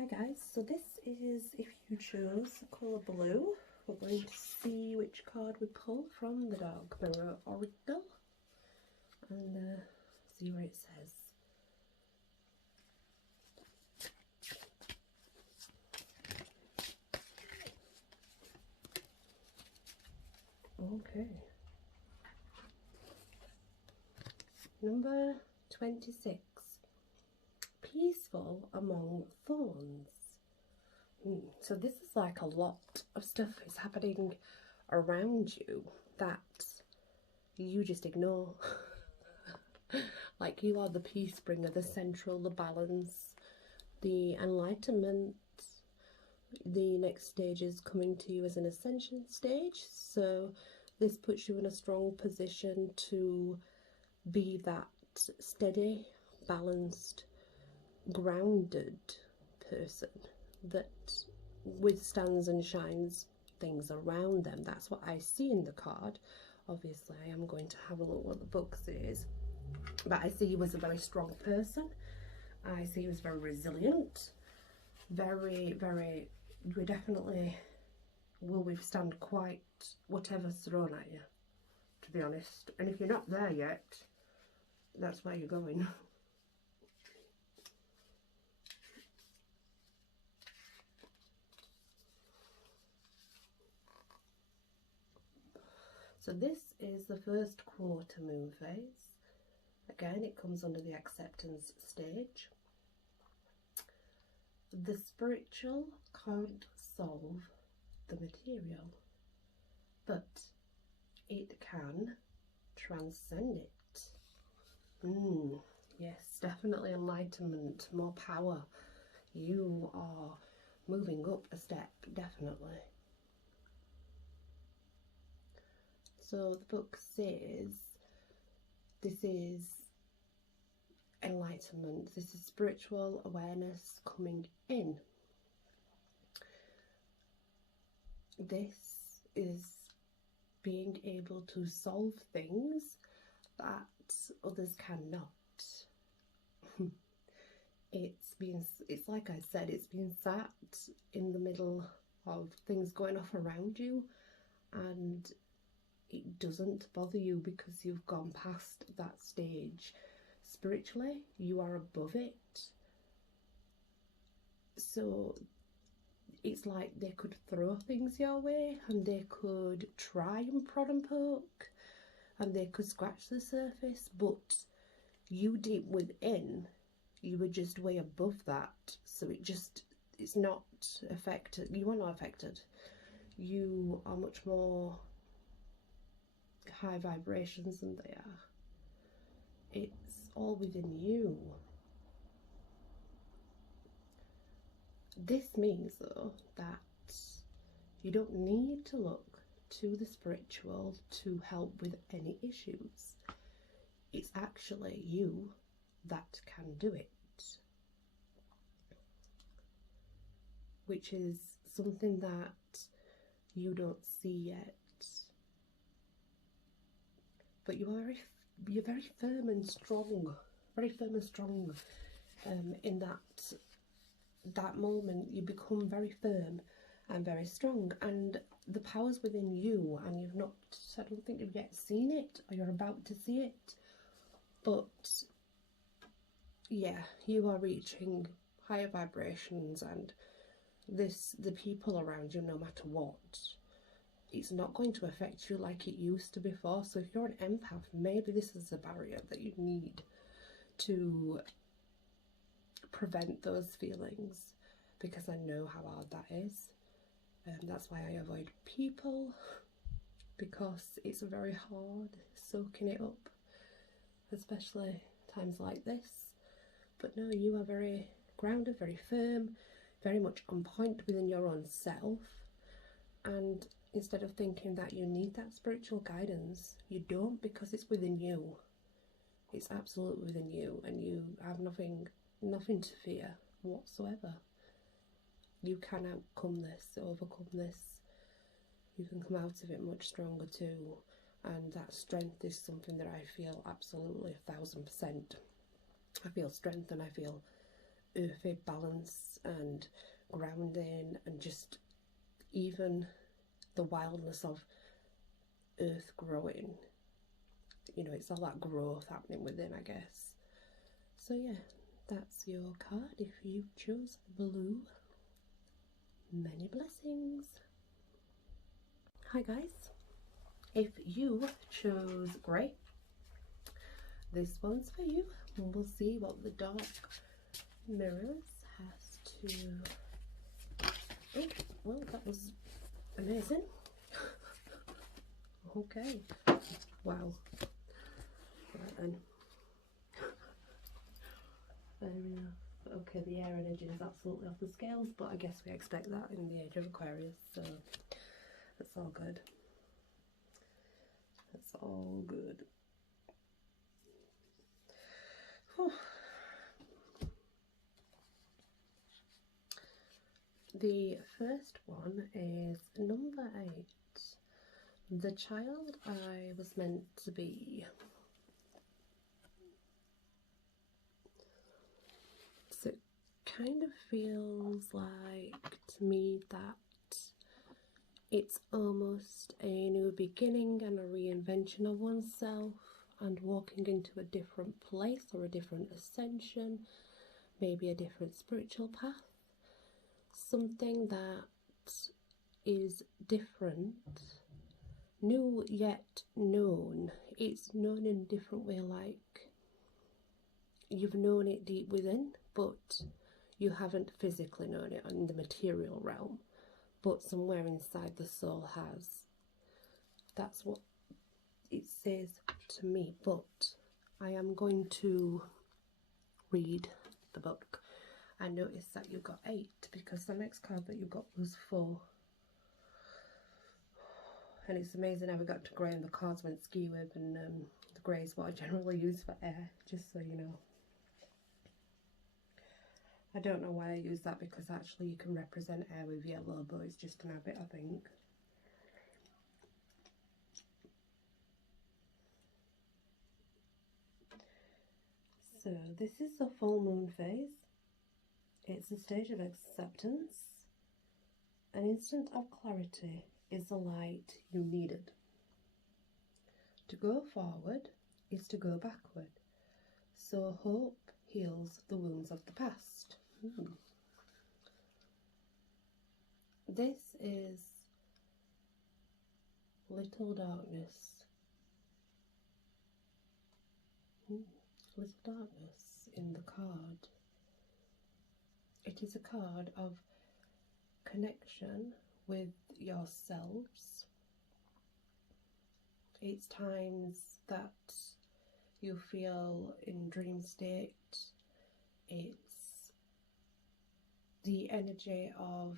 Hi guys, so this is if you chose the colour blue. We're going to see which card we pull from the Dark Mirror Oracle and see what it says. Okay. Number 26. Peaceful among thorns. So this is like a lot of stuff is happening around you that you just ignore. Like you are the peace bringer, the central, the balance, the enlightenment. The next stage is coming to you as an ascension stage, so this puts you in a strong position to be that steady, balanced, grounded person that withstands and shines things around them. That's what I see in the card. Obviously I am going to have a look what the book says, but I see you as a very strong person. I see you as very resilient, very we definitely will withstand quite whatever's thrown at you, to be honest. And if you're not there yet, that's where you're going. So this is the first quarter moon phase. Again, it comes under the acceptance stage. The spiritual can't solve the material, but it can transcend it. Yes, definitely enlightenment, more power. You are moving up a step, definitely. So the book says this is enlightenment, this is spiritual awareness coming in. This is being able to solve things that others cannot. It's like I said, it's been sat in the middle of things going off around you, and it doesn't bother you because you've gone past that stage. Spiritually, you are above it. So it's like they could throw things your way and they could try and prod and poke and they could scratch the surface, but you deep within, you were just way above that. So it's not affected. You are not affected. You are much more high vibrations than they are. It's all within you. This means though that you don't need to look to the spiritual to help with any issues. It's actually you that can do it, which is something that you don't see yet. But you're very firm and strong, in that moment you become very firm and very strong, and the power's within you, and I don't think you've yet seen it, or you're about to see it, but yeah, you are reaching higher vibrations, and the people around you, no matter what, it's not going to affect you like it used to before. So if you're an empath, maybe this is a barrier that you need to prevent those feelings, because I know how hard that is. That's why I avoid people, because it's very hard soaking it up, especially times like this. But no, you are very grounded, very firm, very much on point within your own self, and instead of thinking that you need that spiritual guidance, you don't, because it's within you. It's absolutely within you, and you have nothing to fear whatsoever. You can overcome this. You can come out of it much stronger too, and that strength is something that I feel absolutely 1000%. I feel strength and I feel earthy balance and grounding, and just even the wildness of earth growing. You know, it's all that growth happening within, I guess. So yeah, that's your card if you chose blue. Many blessings. Hi guys, if you chose grey, this one's for you, and we'll see what the dark mirrors has to... Oh, well, that was amazing. Okay, wow. Right then. Fair enough. Okay, the air energy is absolutely off the scales, but I guess we expect that in the age of Aquarius, so it's all good. It's all good. Whew. The first one is number 8. The child I was meant to be. So it kind of feels like to me that it's almost a new beginning and a reinvention of oneself, and walking into a different place or a different ascension, maybe a different spiritual path, something that is different, new yet known. It's known in a different way, like you've known it deep within, but you haven't physically known it in the material realm, but somewhere inside the soul has. That's what it says to me, but I am going to read the book. I noticed that you got 8 because the next card that you got was 4. And it's amazing how we got to grey and the cards went ski-whip, and the grey is what I generally use for air, just so you know. I don't know why I use that, because actually you can represent air with yellow, but it's just an habit, I think. So this is the full moon phase. It's a stage of acceptance. An instant of clarity is the light you needed. To go forward is to go backward. So hope heals the wounds of the past. This is Little Darkness. Little Darkness in the card. It is a card of connection with yourselves. It's times that you feel in dream state. It's the energy of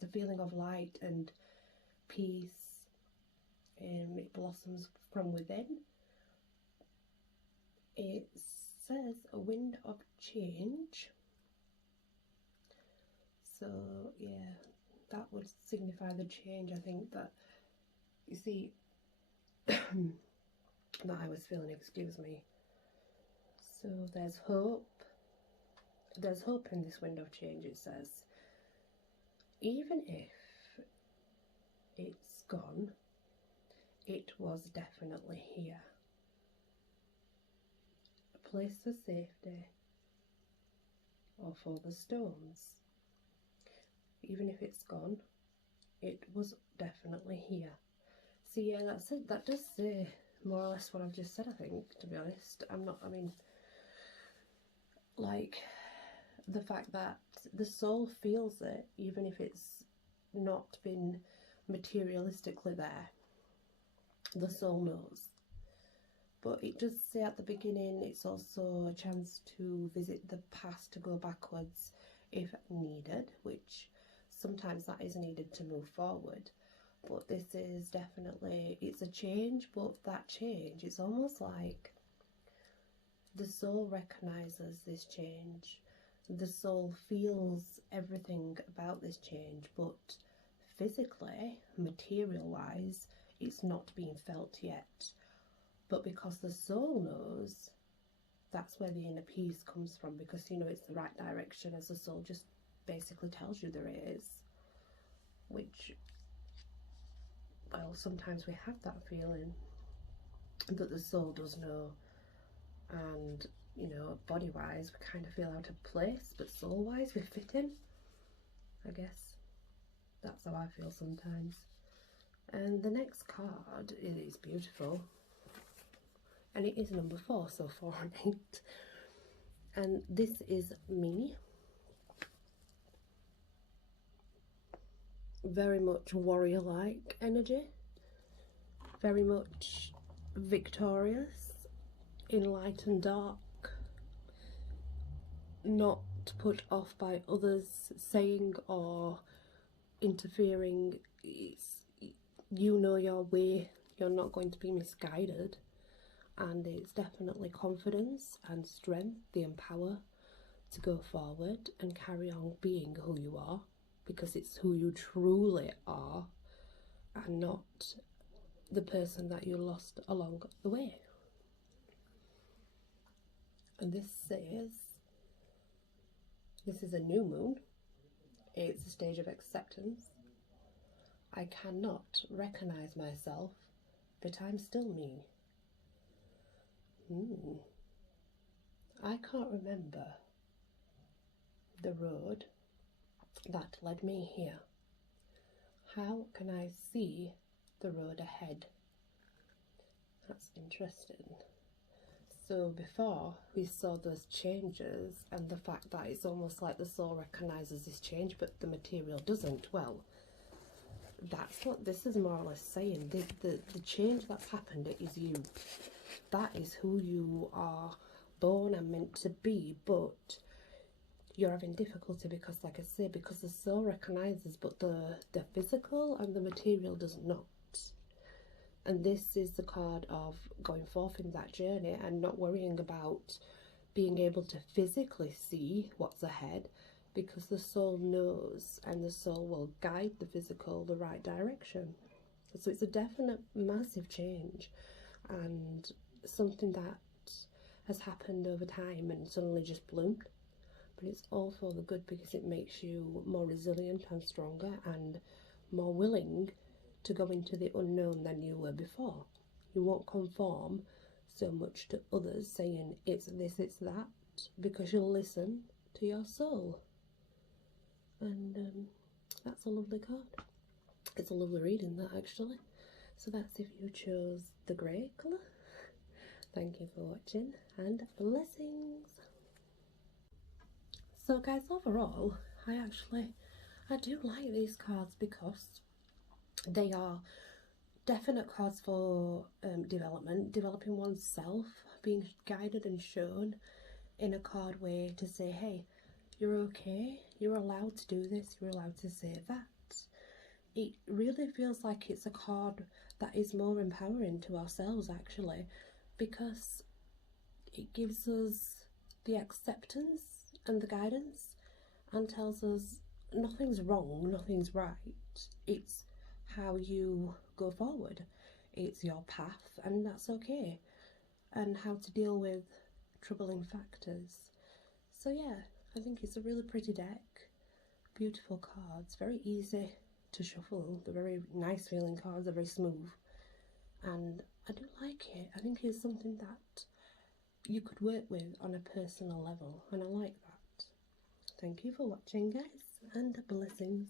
the feeling of light and peace. It blossoms from within. It says a wind of change. So yeah, that would signify the change. I think that, you see, that I was feeling, excuse me. So there's hope. There's hope in this wind of change, it says. Even if it's gone, it was definitely here. A place for safety, or for the stones. Even if it's gone, it was definitely here. So yeah, that's it. That does say more or less what I've just said, I think, to be honest. I mean, like, the fact that the soul feels it, even if it's not been materialistically there. The soul knows. But it does say at the beginning, it's also a chance to visit the past, to go backwards if needed, which sometimes that is needed to move forward. But this is definitely, it's a change, but that change, it's almost like the soul recognises this change. The soul feels everything about this change, but physically, material-wise, it's not being felt yet. But because the soul knows, that's where the inner peace comes from, because you know it's the right direction, as the soul just basically tells you there is. Which, well, sometimes we have that feeling that the soul does know, and you know, body wise we kind of feel out of place, but soul wise we fit in, I guess. That's how I feel sometimes. And the next card is beautiful, and it is number 4, so 4 and 8, and this is me. Very much warrior-like energy, very much victorious in light and dark, not put off by others saying or interfering. It's, you know your way, you're not going to be misguided, and it's definitely confidence and strength, the empower to go forward and carry on being who you are, because it's who you truly are and not the person that you lost along the way. And this says, this is a new moon, it's a stage of acceptance. I cannot recognize myself, but I'm still me. I can't remember the road that led me here. How can I see the road ahead? That's interesting. So before we saw those changes and the fact that it's almost like the soul recognises this change but the material doesn't. Well, that's what this is more or less saying. The change that's happened is you. That is who you are born and meant to be, but you're having difficulty because, like I say, because the soul recognises but the physical and the material does not. And this is the card of going forth in that journey and not worrying about being able to physically see what's ahead, because the soul knows and the soul will guide the physical the right direction. So it's a definite massive change and something that has happened over time and suddenly just bloomed. But it's all for the good, because it makes you more resilient and stronger and more willing to go into the unknown than you were before. You won't conform so much to others saying it's this, it's that, because you'll listen to your soul. And that's a lovely card. It's a lovely reading, that, actually. So that's if you chose the grey colour. Thank you for watching, and blessings. So guys, overall, I do like these cards because they are definite cards for developing oneself, being guided and shown in a card way to say, hey, you're okay, you're allowed to do this, you're allowed to say that. It really feels like it's a card that is more empowering to ourselves, actually, because it gives us the acceptance and the guidance and tells us nothing's wrong, nothing's right. It's how you go forward. It's your path, and that's okay. And how to deal with troubling factors. So yeah, I think it's a really pretty deck. Beautiful cards, very easy to shuffle. They're very nice feeling cards, they're very smooth. And I do like it. I think it's something that you could work with on a personal level, and I like that. Thank you for watching, guys, and blessings.